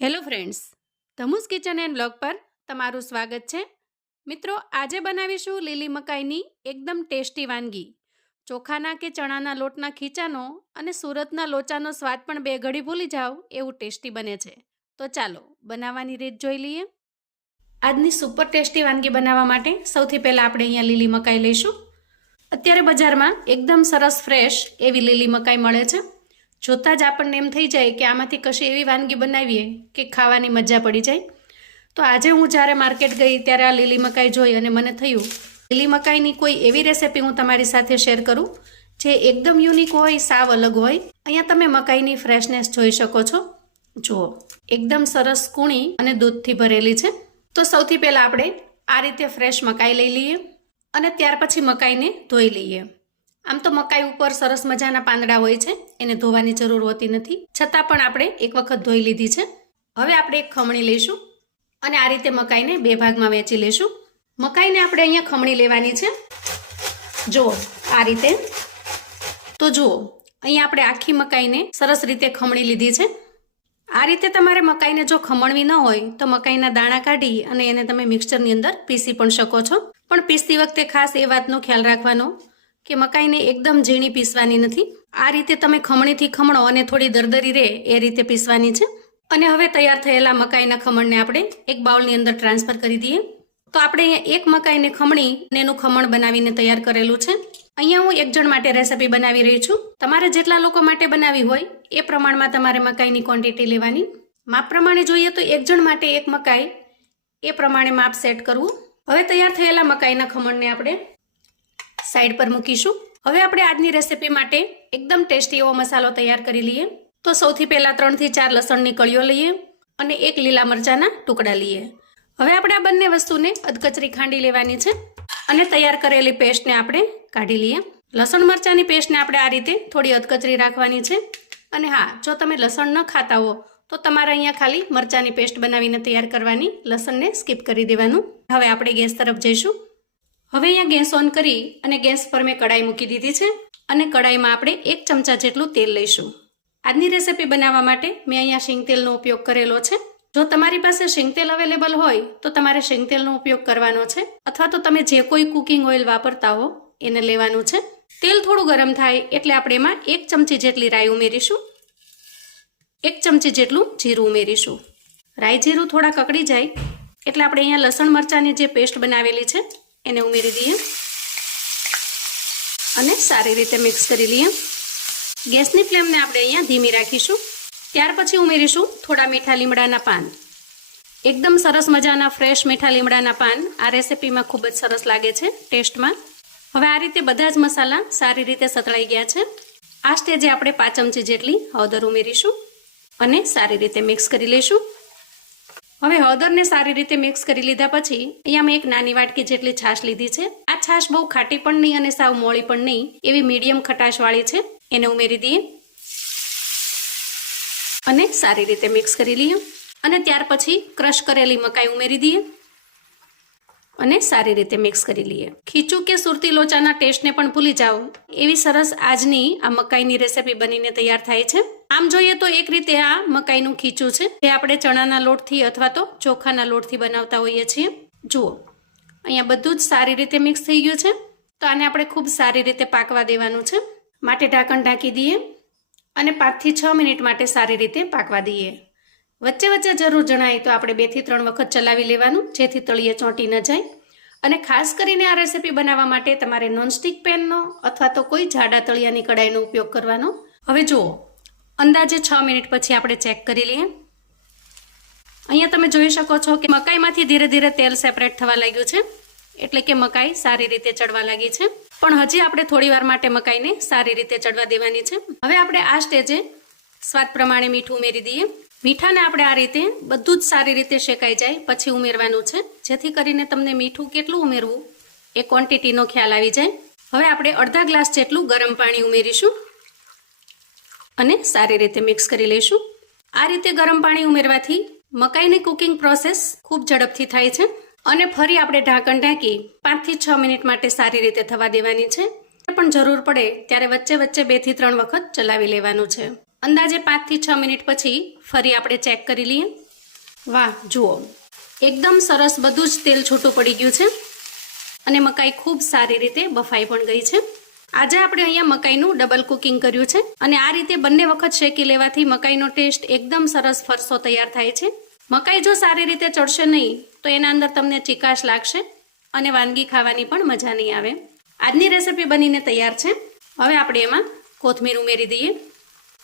Hello friends, ધમુસ kitchen and blog પર તમારું સ્વાગત છે. મિત્રો, આજે બનાવીશું લીલી મકાઈની એકદમ ટેસ્ટી વાનગી. ચોખાના કે ચણાના લોટના ખીચાનો અને સુરતના લોચાનો સ્વાદ પણ બે ઘડી ભૂલી જાઓ એવું ટેસ્ટી બને છે. તો ચાલો બનાવવાની રીત જોઈ લઈએ. આજની સુપર ટેસ્ટી વાનગી બનાવવા માટે સૌથી પહેલાં આપણે અહીંયા લીલી મકાઈ લઈશું. અત્યારે બજારમાં એકદમ સરસ ફ્રેશ એવી લીલી મકાઈ મળે છે. જોતાં જ આપણને એમ થઈ જાય કે આમાંથી કશી એવી વાનગી બનાવીએ કે ખાવાની મજા પડી જાય. તો આજે હું જ્યારે માર્કેટ ગઈ ત્યારે આ લીલી મકાઈ જોઈ અને મને થયું લીલી મકાઈની કોઈ એવી રેસિપી હું તમારી સાથે શેર કરું જે એકદમ યુનિક હોય, સાવ અલગ હોય. અહીંયા તમે મકાઈની ફ્રેશનેસ જોઈ શકો છો. જુઓ, એકદમ સરસ કૂણી અને દૂધથી ભરેલી છે. તો સૌથી પહેલાં આપણે આ રીતે ફ્રેશ મકાઈ લઈ લઈએ અને ત્યાર પછી મકાઈને ધોઈ લઈએ. આમ તો મકાઈ ઉપર સરસ મજાના પાંદડા હોય છે, એને ધોવાની જરૂર હોતી નથી, છતાં પણ આપણે એક વખત ધોઈ લીધી છે. હવે આપણે એક ખમણી લઈશું અને આ રીતે મકાઈને બે ભાગમાં વહેંચી લઈશું. મકાઈને આપણે અહીંયા ખમણી લેવાની છે. જુઓ, આ રીતે. તો જુઓ, અહીંયા આપણે આખી મકાઈને સરસ રીતે ખમણી લીધી છે. આ રીતે તમારે મકાઈને જો ખમણવી ન હોય તો મકાઈના દાણા કાઢી અને એને તમે મિક્સચરની અંદર પીસી પણ શકો છો. પણ પીસતી વખતે ખાસ એ વાતનો ખ્યાલ રાખવાનો કે મકાઈને એકદમ ઝીણી પીસવાની નથી. આ રીતે તમે ખમણીથી ખમણો અને થોડી દરદરી રહે એ રીતે પીસવાની છે. અને હવે તૈયાર થયેલા મકાઈના ખમણને આપણે એક બાઉલની અંદર ટ્રાન્સફર કરી દઈએ. તો આપણે અહીંયા એક મકાઈને ખમણી અને એનું ખમણ બનાવીને તૈયાર કરેલું છે. અહીંયા હું એક જણ માટે રેસિપી બનાવી રહી છું. તમારે જેટલા લોકો માટે બનાવી હોય એ પ્રમાણમાં તમારે મકાઈની ક્વોન્ટિટી લેવાની. માપ પ્રમાણે જોઈએ તો એક જણ માટે એક મકાઈ, એ પ્રમાણે માપ સેટ કરવું. હવે તૈયાર થયેલા મકાઈના ખમણને આપણે સાઈડ પર મૂકીશું. હવે આપણે આજની રેસિપી માટે એકદમ ટેસ્ટી એવો મસાલો તૈયાર કરી લઈએ. તો સૌથી પહેલાં 3 થી 4 લસણની કળીઓ લઈએ અને 1 લીલા મરચાંના ટુકડા લઈએ. હવે આપણે આ બંને વસ્તુને અધકચરી ખાંડી લેવાની છે અને તૈયાર કરેલી પેસ્ટને આપણે કાઢી લઈએ. લસણ મરચાંની પેસ્ટને આપણે આ રીતે થોડી અધકચરી રાખવાની છે. અને હા, જો તમે લસણ ન ખાતા હો તો તમારે અહીંયા ખાલી મરચાંની પેસ્ટ બનાવીને તૈયાર કરવાની, લસણને સ્કીપ કરી દેવાનું. હવે આપણે ગેસ તરફ જઈશું. હવે અહીંયા ગેસ ઓન કરી અને ગેસ પર મેં કડાઈ મૂકી દીધી છે અને કડાઈમાં આપણે 1 ચમચા જેટલું તેલ લઈશું. આજની રેસિપી બનાવવા માટે મેં અહીંયા શીંગતેલનો ઉપયોગ કરેલો છે. જો તમારી પાસે શીંગતેલ અવેલેબલ હોય તો તમારે શીંગતેલનો ઉપયોગ કરવાનો છે, અથવા તો તમે જે કોઈ કુકિંગ ઓઇલ વાપરતા હો એને લેવાનું છે. તેલ થોડું ગરમ થાય એટલે આપણે એમાં 1 ચમચી જેટલી રાઈ ઉમેરીશું, 1 ચમચી જેટલું જીરું ઉમેરીશું. રાઈ જીરું થોડા કકડી જાય એટલે આપણે અહીંયા લસણ મરચાંની જે પેસ્ટ બનાવેલી છે એને ઉમેરી દઈએ અને સારી રીતે મિક્સ કરી લઈએ. ગેસની ફ્લેમને આપણે અહીંયા ધીમી રાખીશું. ત્યાર પછી ઉમેરીશું થોડા મીઠા લીમડાના પાન. એકદમ સરસ મજાના ફ્રેશ મીઠા લીમડાના પાન આ રેસિપીમાં ખૂબ જ સરસ લાગે છે ટેસ્ટમાં. હવે આ રીતે બધા જ મસાલા સારી રીતે સતળાઈ ગયા છે. આ સ્ટેજે આપણે 5 ચમચી જેટલી હળદર ઉમેરીશું અને સારી રીતે મિક્સ કરી લઈશું. હવે હળદરને સારી રીતે મિક્સ કરી લીધા પછી અહીંયા મેં એક નાની વાટકી જેટલી છાશ લીધી છે. આ છાશ બહુ ખાટી પણ નહીં અને સાવ મોળી પણ નહીં, એવી મીડિયમ ખટાશવાળી છે. એને ઉમેરી દઈએ અને સારી રીતે મિક્સ કરી લઈએ. અને ત્યાર પછી ક્રશ કરેલી મકાઈ ઉમેરી દઈએ અને સારી રીતે મિક્સ કરી લઈએ. ખીચું કે સુરતી લોચાના ટેસ્ટને પણ ભૂલી જાઓ એવી સરસ આજની આ મકાઈની રેસિપી બનીને તૈયાર થાય છે. આમ જોઈએ તો એક રીતે આ મકાઈનું ખીચું છે જે આપણે ચણાના લોટથી અથવા તો ચોખાના લોટથી બનાવતા હોઈએ છીએ. જુઓ, અહીંયા બધું જ સારી રીતે મિક્સ થઈ ગયું છે. તો આને આપણે ખૂબ સારી રીતે પાકવા દેવાનું છે. માટે ઢાંકણ ઢાંકી દઈએ અને 5 થી 6 મિનિટ માટે સારી રીતે પાકવા દઈએ. વચ્ચે વચ્ચે જરૂર જણાય તો આપણે 2 થી 3 વખત ચલાવી લેવાનું, જેથી તળિયે ચોંટી ન જાય. અને ખાસ કરીને આ રેસિપી બનાવવા માટે તમારે નોનસ્ટિક પેનનો અથવા તો કોઈ જાડા તળિયાની કડાઈનો ઉપયોગ કરવાનો. હવે જુઓ, અંદાજે 6 મિનિટ પછી આપણે ચેક કરી લઈએ. અહીંયા તમે જોઈ શકો છો કે મકાઈમાંથી ધીરે ધીરે તેલ સેપરેટ થવા લાગ્યું છે, એટલે કે મકાઈ સારી રીતે ચડવા લાગી છે. પણ હજી આપણે થોડી વાર માટે મકાઈને સારી રીતે ચડવા દેવાની છે. હવે આપણે આ સ્ટેજે સ્વાદ પ્રમાણે મીઠું ઉમેરી દઈએ. મીઠાને આપણે આ રીતે બધું જ સારી રીતે શેકાઈ જાય પછી ઉમેરવાનું છે, જેથી કરીને તમને મીઠું કેટલું ઉમેરવું એ ક્વોન્ટિટીનો ખ્યાલ આવી જાય. હવે આપણે અડધા ગ્લાસ જેટલું ગરમ પાણી ઉમેરીશું અને સારી રીતે મિક્સ કરી લઈશું. આ રીતે ગરમ પાણી ઉમેરવાથી મકાઈની કુકિંગ પ્રોસેસ ખૂબ ઝડપથી થાય છે. અને ફરી આપણે ઢાંકણ ઢાંકી 5 થી 6 મિનિટ માટે સારી રીતે થવા દેવાની છે. પણ જરૂર પડે ત્યારે વચ્ચે વચ્ચે 2 થી 3 વખત ચલાવી લેવાનું છે. અંદાજે 5 થી 6 મિનિટ પછી ફરી આપણે ચેક કરી લઈએ. વાહ, જુઓ એકદમ સરસ બધું જ તેલ છૂટું પડી ગયું છે અને મકાઈ ખૂબ સારી રીતે બફાઈ પણ ગઈ છે. આજે આપણે અહીંયા મકાઈનું ડબલ કુકિંગ કર્યું છે અને આ રીતે બંને વખત શેકી લેવાથી મકાઈનો ટેસ્ટ એકદમ સરસ ફરસો તૈયાર થાય છે. મકાઈ જો સારી રીતે ચડશે નહીં તો એના અંદર તમને ચીકાશ લાગશે અને વાનગી ખાવાની પણ મજા નહીં આવે. આજની રેસીપી બનીને તૈયાર છે. હવે આપણે એમાં કોથમીર ઉમેરી દઈએ.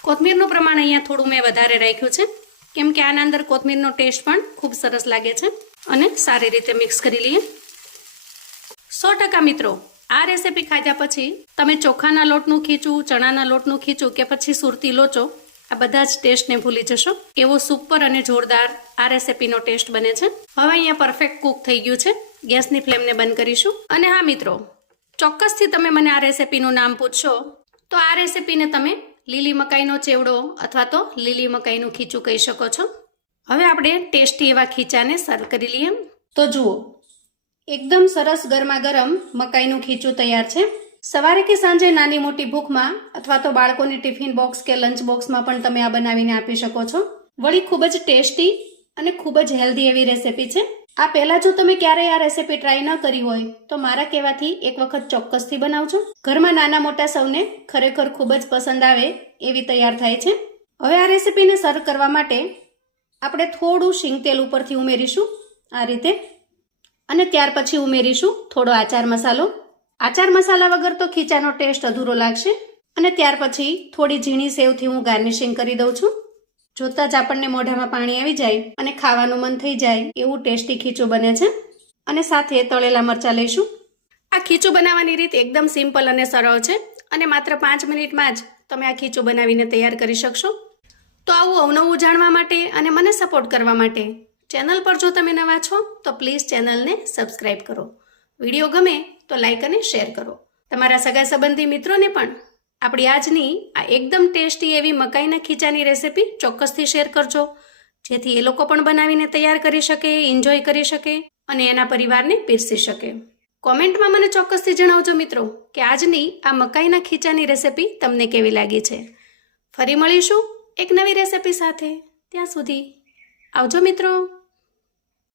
કોથમીરનું પ્રમાણ અહીંયા થોડું મેં વધારે રાખ્યું છે કેમ કે આના અંદર કોથમીરનો ટેસ્ટ પણ ખૂબ સરસ લાગે છે અને સારી રીતે મિક્સ કરી લઈએ. 100% મિત્રો, આ રેસીપી ખાધા પછી તમે ચોખાના લોટનું ખીચું, ચણાના લોટનું ખીચું કે પછી સુરતી લોચો આ બધા જ ટેસ્ટને ભૂલી જશો. એવો સુપર અને જોરદાર આ રેસીપીનો ટેસ્ટ બને છે. હવે અહીંયા પરફેક્ટ કૂક થઈ ગયું છે. ગેસની ફ્લેમને બંધ કરીશું. અને હા મિત્રો, ચોક્કસથી તમે મને આ રેસીપીનું નામ પૂછશો તો આ રેસીપીને તમે લીલી મકાઈનો ચેવડો અથવા તો લીલી મકાઈનું ખીચું કહી શકો છો. હવે આપણે ટેસ્ટી એવા ખીચાને સર્વ કરી લઈએ. તો જુઓ, એકદમ સરસ ગરમા ગરમ મકાઈનું ખીચું તૈયાર છે. સવારે કે સાંજે નાની મોટી ભૂખમાં અથવા તો બાળકોની ટિફિન બોક્સ કે લંચ બોક્સમાં પણ તમે આ બનાવીને આપી શકો છો. વળી ખૂબ જ ટેસ્ટી અને ખૂબ જ હેલ્ધી એવી રેસીપી છે. આ પહેલા જો તમે ક્યારેય આ રેસીપી ટ્રાય ન કરી હોય તો મારા કહેવાથી એક વખત ચોક્કસથી બનાવજો. ઘરમાં નાના મોટા સૌને ખરેખર ખૂબ જ પસંદ આવે એવી તૈયાર થાય છે. હવે આ રેસીપીને સર્વ કરવા માટે આપણે થોડું શીંગ તેલ ઉપરથી ઉમેરીશું આ રીતે, અને ત્યાર પછી ઉમેરીશું થોડો આચાર મસાલો. આચાર મસાલા વગર તો ખીચાનો ટેસ્ટ અધૂરો લાગશે. અને ત્યાર પછી થોડી ઝીણી સેવથી હું ગાર્નિશિંગ કરી દઉં છું. જોતાં જ આપણને મોઢામાં પાણી આવી જાય અને ખાવાનું મન થઈ જાય એવું ટેસ્ટી ખીચું બને છે. અને સાથે તળેલા મરચાં લઈશું. આ ખીચું બનાવવાની રીત એકદમ સિમ્પલ અને સરળ છે અને માત્ર 5 મિનિટમાં જ તમે આ ખીચું બનાવીને તૈયાર કરી શકશો. તો આવું અવનવું જાણવા માટે અને મને સપોર્ટ કરવા માટે ચેનલ પર જો તમે નવા છો તો પ્લીઝ ચેનલને સબસ્ક્રાઈબ કરો. વિડીયો ગમે તો લાઈક અને શેર કરો. તમારા સગા સંબંધી મિત્રોને પણ આપણી આજની આ એકદમ ટેસ્ટી એવી મકાઈના ખીચાની રેસીપી ચોક્કસથી શેર કરજો, જેથી એ લોકો પણ બનાવીને તૈયાર કરી શકે, એન્જોય કરી શકે અને એના પરિવારને પીરસી શકે. કોમેન્ટમાં મને ચોક્કસથી જણાવજો મિત્રો કે આજની આ મકાઈના ખીચાની રેસીપી તમને કેવી લાગી છે. ફરી મળીશું એક નવી રેસીપી સાથે. ત્યાં સુધી આવજો મિત્રો.